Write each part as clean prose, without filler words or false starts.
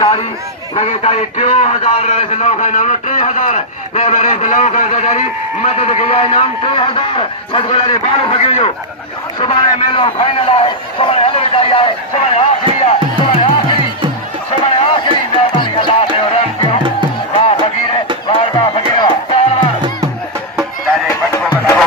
ताली लगे ताली 3000 रेस लोग है नाम 3000 मैं रेस लोग है जारी मदद किया नाम 3000 सदगुला ने बाल फकीर जो सुबह मेलो फाइनल है सुबह हले जाई है सुबह आखिरी है सुबह आखिरी मेहरबानी अल्लाह ने रन कियो वाह फकीर वाह फकीर जारे बच्चों बताओ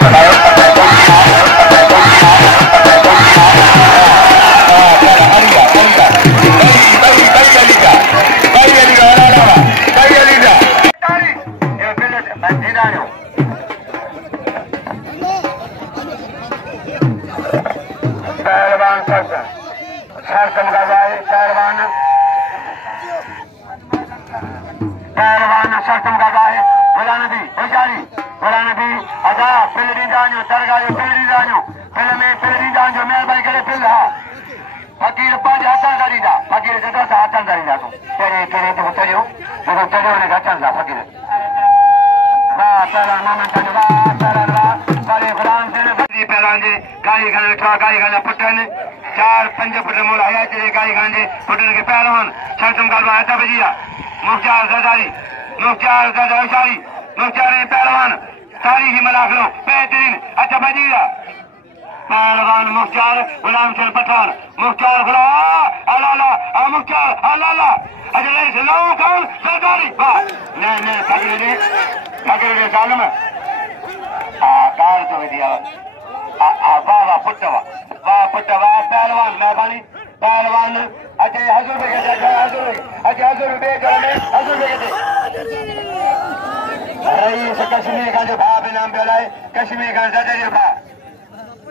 फकीर पांच हाथन करीदा फकीर जगह से हाथन करीदा तू तेरे तो चलियो मैं चलियो ने गचन दा फकीर वाह पहला मोमेंट ने वाह सारे गुलाम से फकीर पहला जे गाई गले ठा गाई गले पुटन 4-5 फुट मोल आया तेरे गाई गांजे पुटन के पहलवान शर्तम गलवा आता बजिया मुख्तार जदारी मुख्तार पहलवान तारीखी मलाक लो बेहतरीन अच्छा बजिया पहलवान मुख्तार गुलाम चल पठान मुख्तार गुलाम अल्लाह मुख्तार अल्लाह अजले से लो कौन सरदारी वाह ने फकीर ने सालम कार तो दिया वाह पुट्टवा पहलवान मेहरबानी पहलवान अजय हजूर रुपये रईस कश्मीर का जो भाव इनाम पे कश्मीर का जजर भाव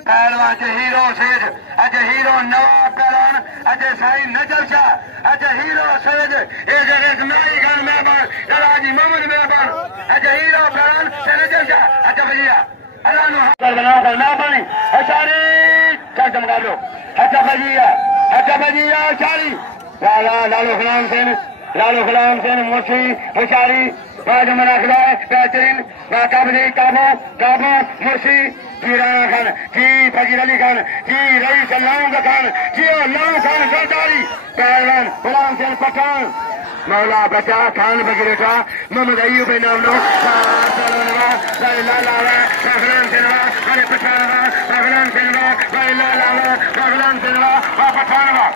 पहलवान से हीरो सैयद अज हीरो नवाब पहलवान अज साईं नजर शाह अज हीरो सैयद ए जगह नाई खान मेहमान राजी मोहम्मद मेहमान अज हीरो पहलवान से नजर शाह अज भैया अल्लाह नु कर बना कर ना पानी अशारी चल चमका लो अच्छा भजिया अशारी लालो गुलाम सेन मुर्शी होशारी बाज मना खिलाए बेहतरीन काबू मुर्शी जी राणा खान जी फकीर अली खान जी रईस अल्लाह खान जी अल्लाह खान सरदारी पहलवान गुलाम सेन पठान मौला बचा खान फकीर का मोहम्मद अयूब नाम लो फगलान सेनवा अरे पठानवा फगलान सेनवा पठानवा